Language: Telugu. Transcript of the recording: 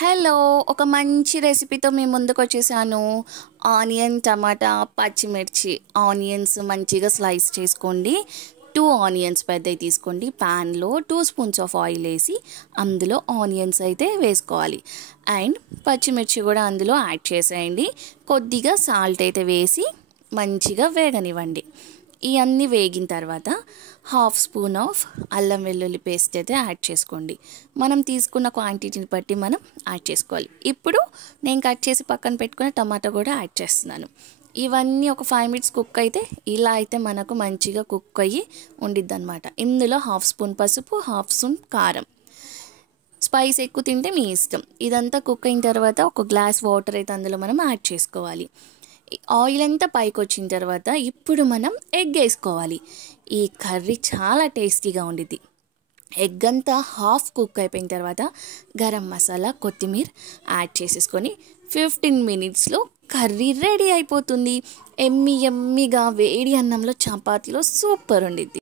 హలో! ఒక మంచి రెసిపీతో మీ ముందుకొచ్చేసాను. ఆనియన్, టమాటా, పచ్చిమిర్చి. ఆనియన్స్ మంచిగా స్లైస్ చేసుకోండి. 2 ఆనియన్స్ పెద్దవి తీసుకోండి. ప్యాన్‌లో 2 స్పూన్స్ ఆఫ్ ఆయిల్ ఏసి అందులో ఆనియన్స్ అయితే వేసుకోవాలి. అండ్ పచ్చిమిర్చి కూడా అందులో యాడ్ చేసేయండి. కొద్దిగా సాల్ట్ అయితే వేసి మంచిగా వేగనివ్వండి. ఇవన్నీ వేగిన తర్వాత హాఫ్ స్పూన్ ఆఫ్ అల్లం వెల్లుల్లి పేస్ట్ అయితే యాడ్ చేసుకోండి. మనం తీసుకున్న క్వాంటిటీని బట్టి మనం యాడ్ చేసుకోవాలి. ఇప్పుడు నేను కట్ చేసి పక్కన పెట్టుకున్న టమాటా కూడా యాడ్ చేస్తున్నాను. ఇవన్నీ ఒక 5 మినిట్స్ కుక్ అయితే ఇలా అయితే మనకు మంచిగా కుక్ అయ్యి ఉండిద్ది అనమాట. ఇందులో హాఫ్ స్పూన్ పసుపు, హాఫ్ స్పూన్ కారం. స్పైస్ ఎక్కువ తింటే మీ ఇష్టం. ఇదంతా కుక్ అయిన తర్వాత ఒక గ్లాస్ వాటర్ అయితే అందులో మనం యాడ్ చేసుకోవాలి. ఆయిల్ అంతా పైకి వచ్చిన తర్వాత ఇప్పుడు మనం ఎగ్ వేసుకోవాలి. ఈ కర్రీ చాలా టేస్టీగా ఉండిద్ది. ఎగ్ అంతా హాఫ్ కుక్ అయిపోయిన తర్వాత గరం మసాలా, కొత్తిమీర యాడ్ చేసేసుకొని 15 మినిట్స్లో కర్రీ రెడీ అయిపోతుంది. ఎమ్మిగా వేడి అన్నంలో చపాతీలో సూపర్ ఉండిద్ది.